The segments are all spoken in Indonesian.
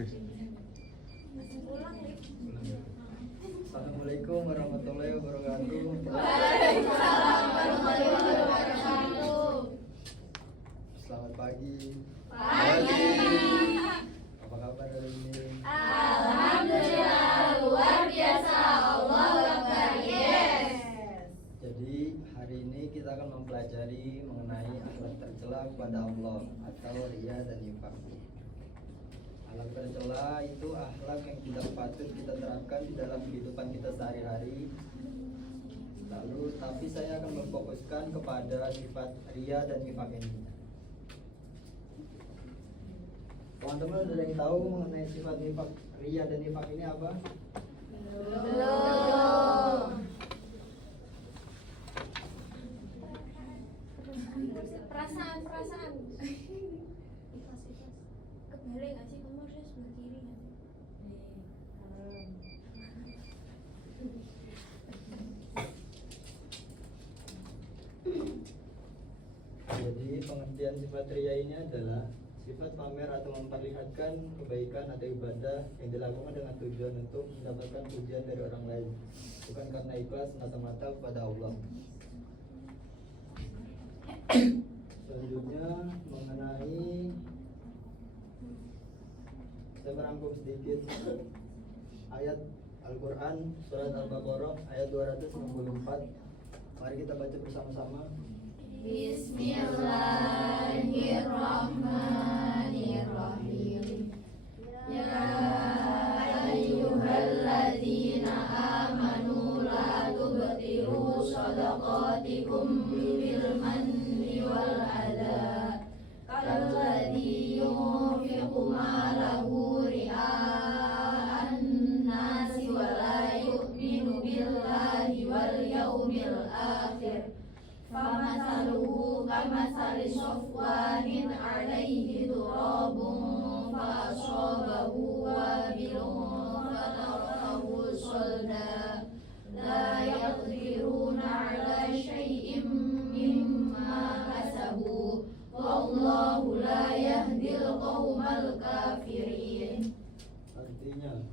Assalamualaikum warahmatullahi wabarakatuh. Waalaikumsalam warahmatullahi wabarakatuh. Selamat pagi. Pagi. Apa kabar hari ini? Alhamdulillah luar biasa. Allahu Akbar. Yes. Jadi hari ini kita akan mempelajari mengenai akhlak tercela kepada Allah atau riya dan nifaq. Akhlak tercela itu akhlak yang tidak patut kita terapkan di dalam kehidupan kita sehari-hari. Lalu, tapi saya akan memfokuskan kepada sifat riya dan nifaq ini. Teman-teman ada yang tahu mengenai sifat nifaq, riya dan nifaq ini apa? Belum. Perasaan kebalik nggak sih, kamu harusnya sebelah kiri nggak sih? Jadi pengertian sifat riya ini adalah sifat pamer atau memperlihatkan kebaikan atau ibadah yang dilakukan dengan tujuan untuk mendapatkan pujian dari orang lain, bukan karena ikhlas semata-mata kepada Allah. Selanjutnya mengenai, saya merangkum sedikit ayat Al-Quran surat Al-Baqarah ayat 264. Mari kita baca bersama-sama. Bismillahirrahmanirrahim. Ya ayyuhalladzina amanu la tubtilu shadaqatikum bil manni wal adha kalladzi yunfiqu malahu ria'an nasi wa la yu'minu billahi wal yawmil akhir famasaluhu kamasali sofwanin alaihi turabun fa'asobahu wabilun fatarahu solda la yaqdiruna ala syai'im mimma kasabu wallahu la yahdil qawmal kafirin. Artinya,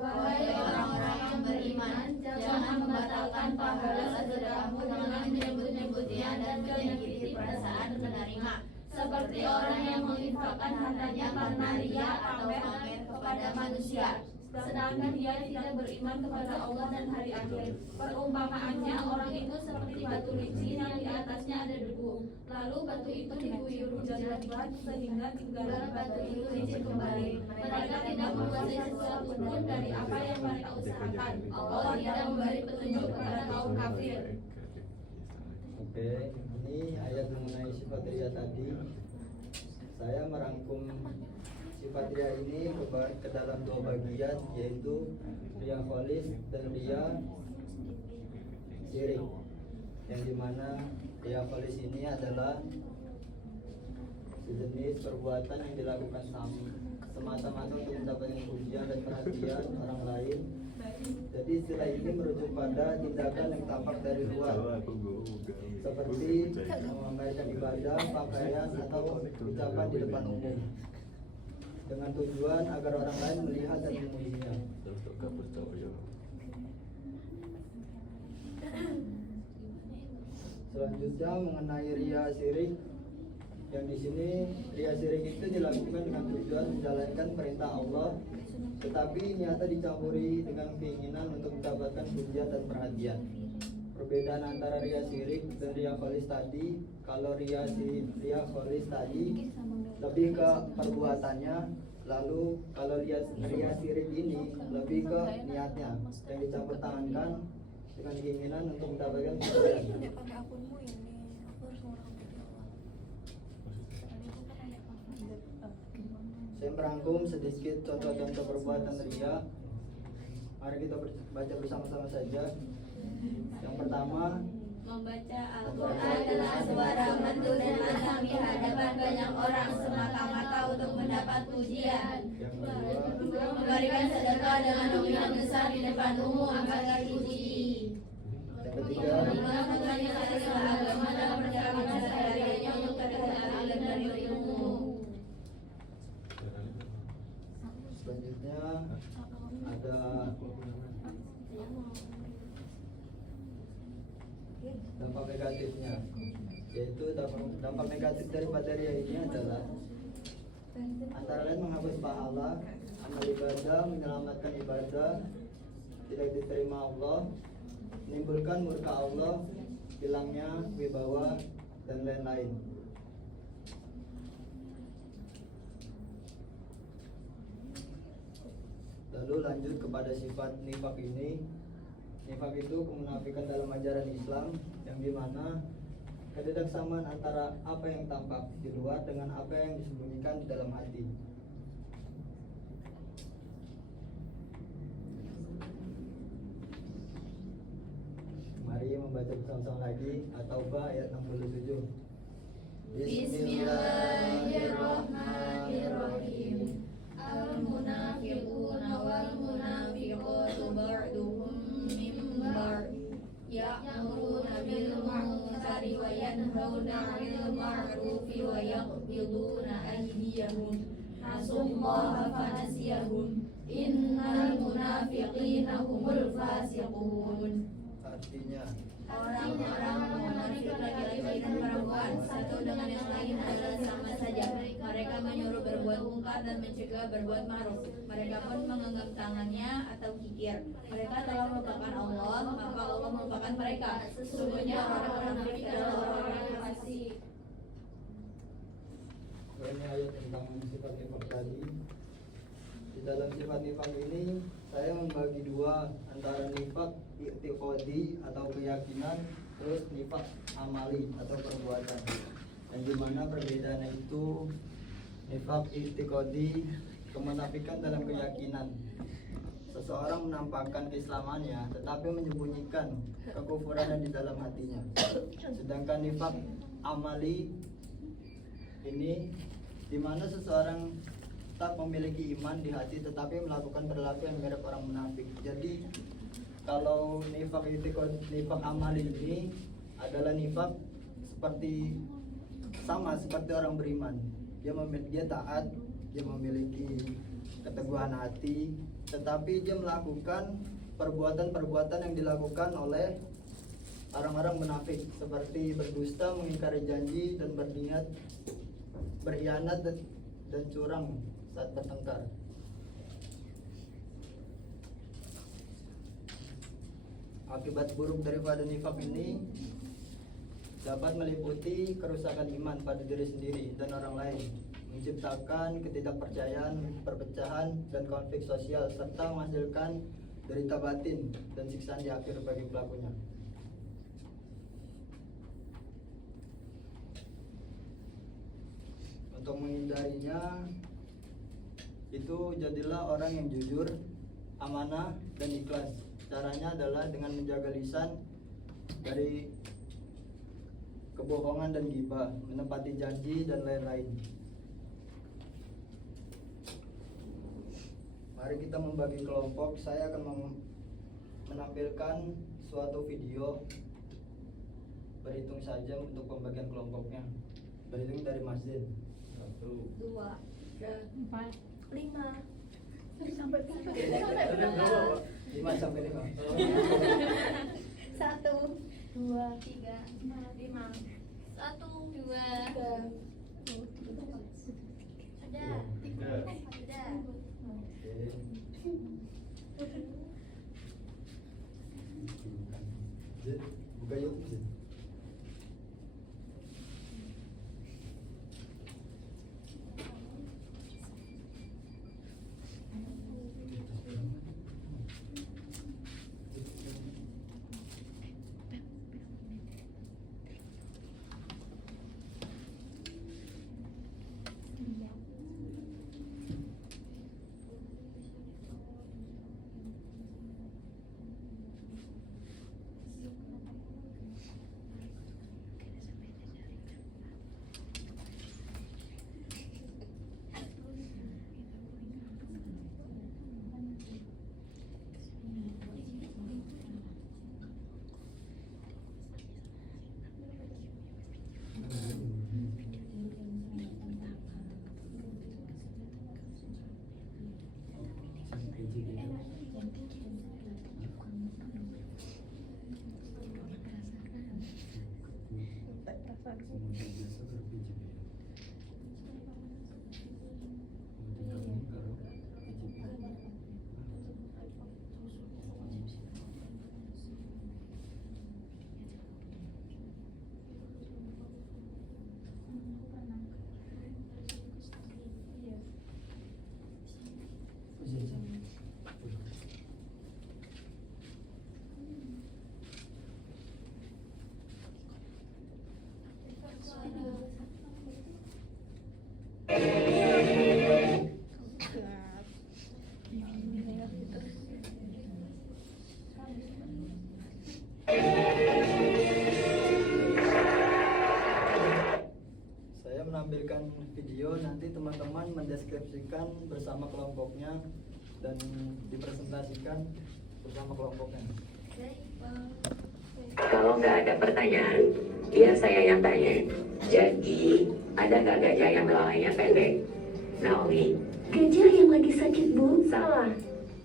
Wahai orang-orang yang beriman, jangan membatalkan pahala sedekahmu dengan menyebut-nyebutnya dan menyakiti perasaan penerima, seperti orang yang menginfakkan hartanya karena ria atau pamer kepada manusia, sedangkan dia tidak beriman kepada Allah dan hari akhir. Perumpamaannya orang itu seperti batu licin yang di atasnya ada debu, lalu batu itu diguyur hujan lebat sehingga tinggallah batu itu licin kembali. Mereka tidak menguasai sesuatu pun dari apa yang mereka usahakan. Allah tidak memberi petunjuk kepada kaum kafir. oke, ini ayat mengenai sifat riya tadi. Saya merangkum sifat riya ini ke dalam dua bagian, yaitu riya kholis dan riya syirik. Yang dimana riya kholis ini adalah sejenis perbuatan yang dilakukan semata-mata untuk mendapatkan pujian dan perhatian orang lain. Jadi istilah ini merujuk pada tindakan yang tampak dari luar, seperti memamerkan ibadah, pakaian, atau ucapan di depan umum, dengan tujuan agar orang lain melihat dan memujinya. Selanjutnya mengenai riya syirik, yang di sini riya syirik itu dilakukan dengan tujuan menjalankan perintah Allah, tetapi nyata dicampuri dengan keinginan untuk mendapatkan pujian dan perhatian. Perbedaan antara riya syirik dan riya kholis tadi, kalau riya kholis tadi lebih ke perbuatannya, lalu kalau riya syirik ini lebih ke niatnya yang dicampur tangankan dengan keinginan untuk mendapatkan pujian. Tidak pakai akunmu ini, aku harus ngurangin video awal. Saya merangkum sedikit contoh-contoh perbuatan riya. Mari kita baca bersama-sama saja. Yang pertama, Membaca Al-Quran adalah suara merdu dan lantang di hadapan banyak orang semata-mata untuk mendapat pujian. yang kedua, Memberikan sedekah dengan nominal besar di depan umum agar dipuji. yang ketiga, Menggunakannya segala agama dalam perjalanan sehari-harinya untuk ketertarikan dari ilmu. Selanjutnya ada dampak negatifnya, yaitu dampak negatif daripada ria ini adalah antara lain menghapus pahala, amal ibadah, menyelamatkan ibadah, tidak diterima Allah, menimbulkan murka Allah, hilangnya wibawa, dan lain-lain. Lalu lanjut kepada sifat nifak ini. Nifak itu kemunafikan dalam ajaran Islam, yang dimana ketidaksamaan antara apa yang tampak di luar dengan apa yang disembunyikan di dalam hati. Mari membaca bersama-sama lagi At-Taubah ayat 67. Bismillahirrahmanirrahim. Al-munafiquna wal munafiqatu ba'duhum min ba'd ya'muruna bil munkari wa yanhauna 'anil ma'rufi wa yaqbiduna aydiyahum nasullaha fanasiyahum innal munafiqina humul fasiqun. Artinya, Orang-orang munafik laki-laki dan perempuan satu dengan yang lain adalah sama saja. Mereka menyuruh berbuat mungkar dan mencegah berbuat ma'ruf. Mereka pun mengenggam tangannya atau kikir. Mereka telah melupakan Allah, maka Allah melupakan mereka. Sesungguhnya orang-orang munafik adalah orang-orang yang fasik. ini ayat tentang sifat nifak tadi. Di dalam sifat nifak ini saya membagi dua, antara nifak i'tiqadi atau keyakinan, terus nifak amali atau perbuatan. Yang dimana perbedaannya itu, nifak i'tiqadi kemunafikan dalam keyakinan. Seseorang menampakkan keislamannya tetapi menyembunyikan kekufuran yang di dalam hatinya. Sedangkan nifak amali ini dimana seseorang tetap memiliki iman di hati tetapi melakukan perilaku yang mirip orang munafik. Jadi kalau nifak amal ini adalah nifak sama seperti orang beriman. Dia taat, dia memiliki keteguhan hati, tetapi dia melakukan perbuatan-perbuatan yang dilakukan oleh orang-orang munafik, seperti berdusta, mengingkari janji, dan berniat berkhianat dan curang saat bertengkar. Akibat buruk daripada nifak ini dapat meliputi kerusakan iman pada diri sendiri dan orang lain, menciptakan ketidakpercayaan, perpecahan, dan konflik sosial, serta menghasilkan derita batin dan siksaan di akhir bagi pelakunya. Untuk menghindarinya, itu jadilah orang yang jujur, amanah, dan ikhlas. Caranya adalah dengan menjaga lisan dari kebohongan dan ghibah, menepati janji, dan lain-lain. Mari kita membagi kelompok. Saya akan menampilkan suatu video. Berhitung saja untuk pembagian kelompoknya. Berhitung dari Mas Din. 1, 2, 4, 5 sampai 5. 1, 2, 3, 4, 5 1, 2, 3 ada 3 Zid, buka YouTube Zid. Saya menampilkan video, nanti teman-teman mendeskripsikan bersama kelompoknya dan dipresentasikan bersama kelompoknya. Kalau nggak ada pertanyaan, biar saya yang tanya. Jadi, ada nggak gajah yang belalainya pendek? Naomi. Gajah yang lagi sakit, Bu? Salah.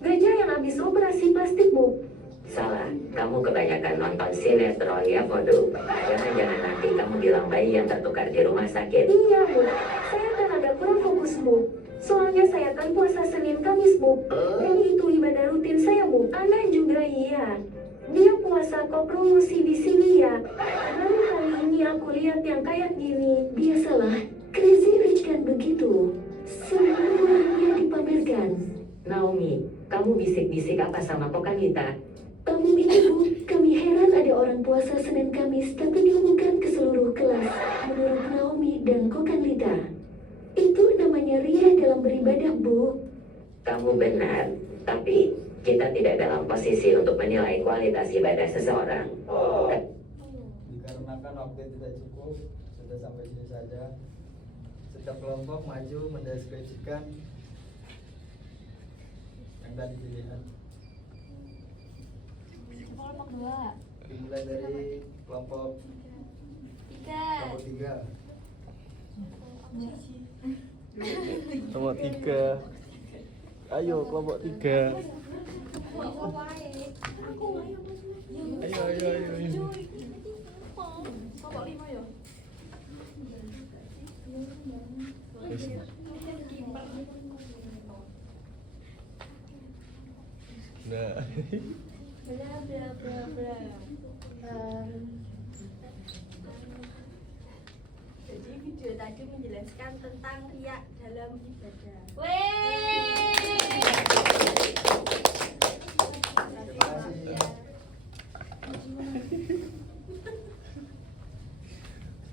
Gajah yang habis operasi plastik, Bu? Salah, kamu kebanyakan nonton sinetron ya, Fodo. Jangan-jangan nanti kamu bilang bayi yang tertukar di rumah sakit. Iya, Bu. Saya kan agak kurang fokus, Bu. Soalnya saya kan puasa Senin Kamis, Bu. Dan itu ibadah rutin saya, Bu. Anda juga iya. Dia puasa kok promosi di sini ya. Baru kali ini aku lihat yang kayak gini. Biasalah, Crazy Rich kan begitu. Semuanya dipamerkan. Naomi, kamu bisik-bisik apa sama Kokanita? Kamu itu, Bu, kami heran ada orang puasa Senin Kamis tapi diumumkan ke seluruh kelas. Menurut Naomi dan Kokanlita, itu namanya riya dalam beribadah, Bu. Kamu benar, tapi kita tidak dalam posisi untuk menilai kualitas ibadah seseorang. Dikarenakan waktu tidak cukup, sudah sampai sini saja. Setiap kelompok maju mendeskripsikan yang tadi dilihat. Kelompok 2. Dimulai dari kelompok 3. 3. Kelompok 3. Ayo kelompok 3. Ayo. Kelompok 5 ya. Nah. Bla bla bla bla. Jadi video tadi menjelaskan tentang riya dalam ibadah. Terima kasih.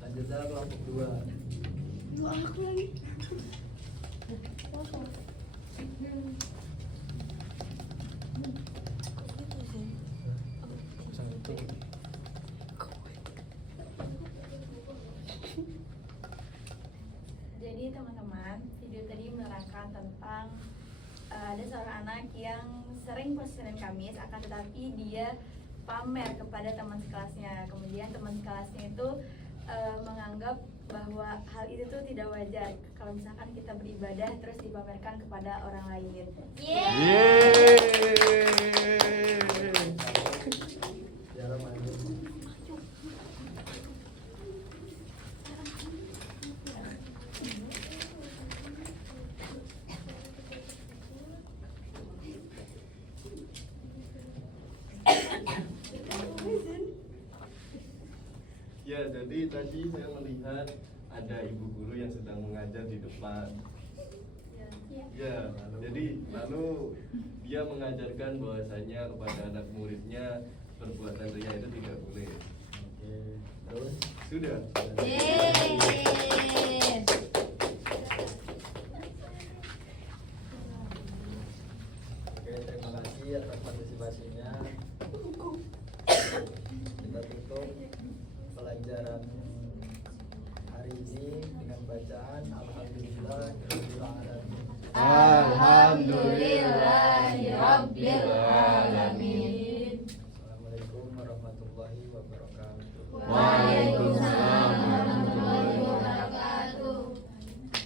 Selanjutnya kelompok 2. Jadi teman-teman, video tadi menerangkan tentang ada seorang anak yang sering puasa Senin Kamis, akan tetapi dia pamer kepada teman sekelasnya. Kemudian teman sekelasnya itu menganggap bahwa hal itu tuh tidak wajar kalau misalkan kita beribadah terus dipamerkan kepada orang lain. Jalan maju. Ya, jadi tadi saya melihat ada ibu guru yang sedang mengajar di depan. Ya, jadi lalu dia mengajarkan bahwasanya kepada anak muridnya perbuatan riya itu tidak boleh. Oke, terus Sudah. oke, terima kasih atas partisipasinya. Kita tutup pelajaran hari ini dengan bacaan Alhamdulillah. Alhamdulillah.